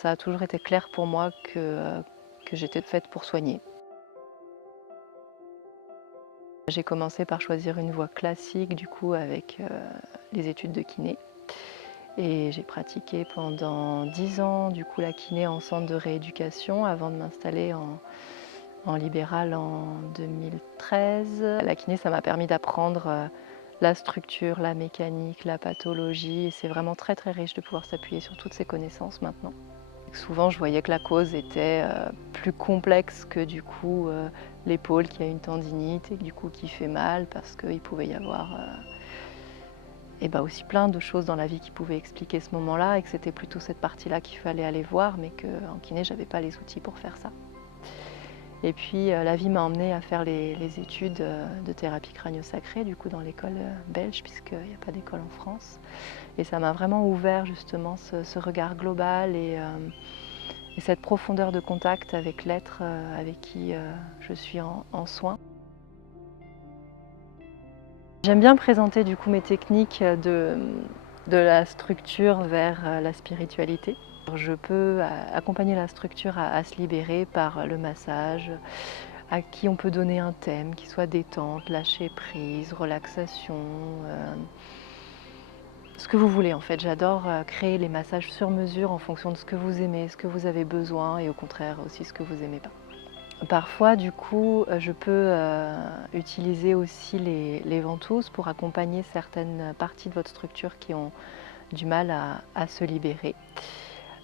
ça a toujours été clair pour moi que j'étais faite pour soigner. J'ai commencé par choisir une voie classique du coup avec les études de kiné. Et j'ai pratiqué pendant 10 ans du coup la kiné en centre de rééducation avant de m'installer en libéral en 2013. La kiné, ça m'a permis d'apprendre la structure, la mécanique, la pathologie. Et c'est vraiment très très riche de pouvoir s'appuyer sur toutes ces connaissances maintenant. Souvent, je voyais que la cause était plus complexe que du coup l'épaule qui a une tendinite et du coup qui fait mal parce qu'il pouvait y avoir et bah aussi plein de choses dans la vie qui pouvaient expliquer ce moment-là et que c'était plutôt cette partie-là qu'il fallait aller voir, mais qu'en kiné, j'avais pas les outils pour faire ça. Et puis la vie m'a emmenée à faire les études de thérapie crânio-sacrée, du coup dans l'école belge, puisqu'il n'y a pas d'école en France. Et ça m'a vraiment ouvert justement ce regard global et cette profondeur de contact avec l'être avec qui je suis en soins. J'aime bien présenter du coup mes techniques de la structure vers la spiritualité. Je peux accompagner la structure à se libérer par le massage, à qui on peut donner un thème qui soit détente, lâcher prise, relaxation, ce que vous voulez en fait. J'adore créer les massages sur mesure en fonction de ce que vous aimez, ce que vous avez besoin et au contraire aussi ce que vous n'aimez pas. Parfois, du coup, je peux utiliser aussi les ventouses pour accompagner certaines parties de votre structure qui ont du mal à se libérer.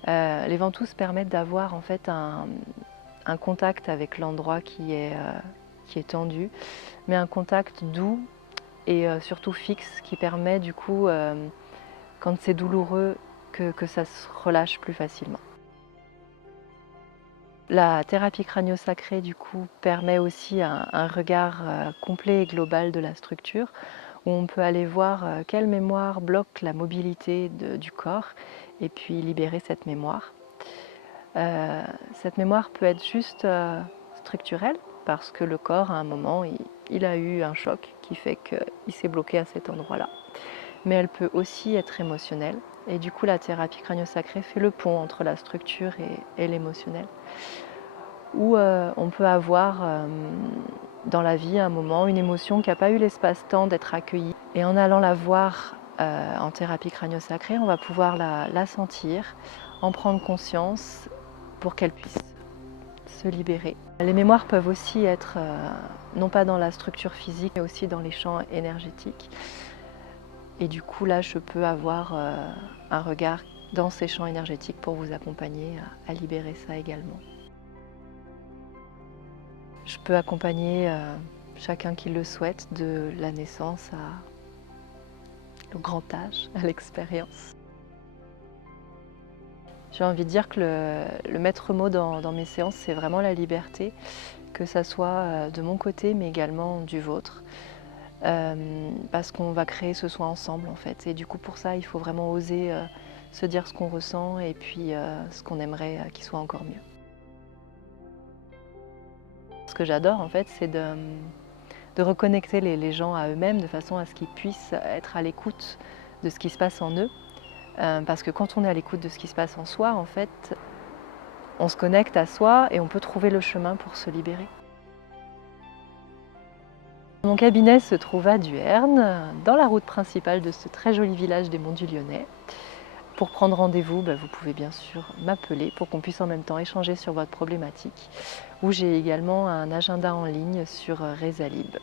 Les ventouses permettent d'avoir en fait un contact avec l'endroit qui est tendu, mais un contact doux et surtout fixe qui permet du coup, quand c'est douloureux, que ça se relâche plus facilement. La thérapie crânio-sacrée, du coup, permet aussi un regard complet et global de la structure, où on peut aller voir quelle mémoire bloque la mobilité du corps et puis libérer cette mémoire. Cette mémoire peut être juste structurelle, parce que le corps, à un moment, il a eu un choc qui fait qu'il s'est bloqué à cet endroit-là. Mais elle peut aussi être émotionnelle. Et du coup, la thérapie crânio-sacrée fait le pont entre la structure et l'émotionnel. Où on peut avoir dans la vie un moment, une émotion qui n'a pas eu l'espace-temps d'être accueillie. Et en allant la voir en thérapie crânio-sacrée, on va pouvoir la sentir, en prendre conscience pour qu'elle puisse se libérer. Les mémoires peuvent aussi être non pas dans la structure physique, mais aussi dans les champs énergétiques. Et du coup, là, je peux avoir un regard dans ces champs énergétiques pour vous accompagner à libérer ça également. Je peux accompagner chacun qui le souhaite, de la naissance au grand âge, à l'expérience. J'ai envie de dire que le maître mot dans mes séances, c'est vraiment la liberté, que ça soit de mon côté, mais également du vôtre. Parce qu'on va créer ce soin ensemble en fait. Et du coup, pour ça, il faut vraiment oser se dire ce qu'on ressent et puis ce qu'on aimerait qu'il soit encore mieux. Ce que j'adore en fait, c'est de reconnecter les gens à eux-mêmes de façon à ce qu'ils puissent être à l'écoute de ce qui se passe en eux. Parce que quand on est à l'écoute de ce qui se passe en soi, en fait, on se connecte à soi et on peut trouver le chemin pour se libérer. Mon cabinet se trouve à Duerne, dans la route principale de ce très joli village des Monts du Lyonnais. Pour prendre rendez-vous, vous pouvez bien sûr m'appeler pour qu'on puisse en même temps échanger sur votre problématique. Ou j'ai également un agenda en ligne sur Rezalib.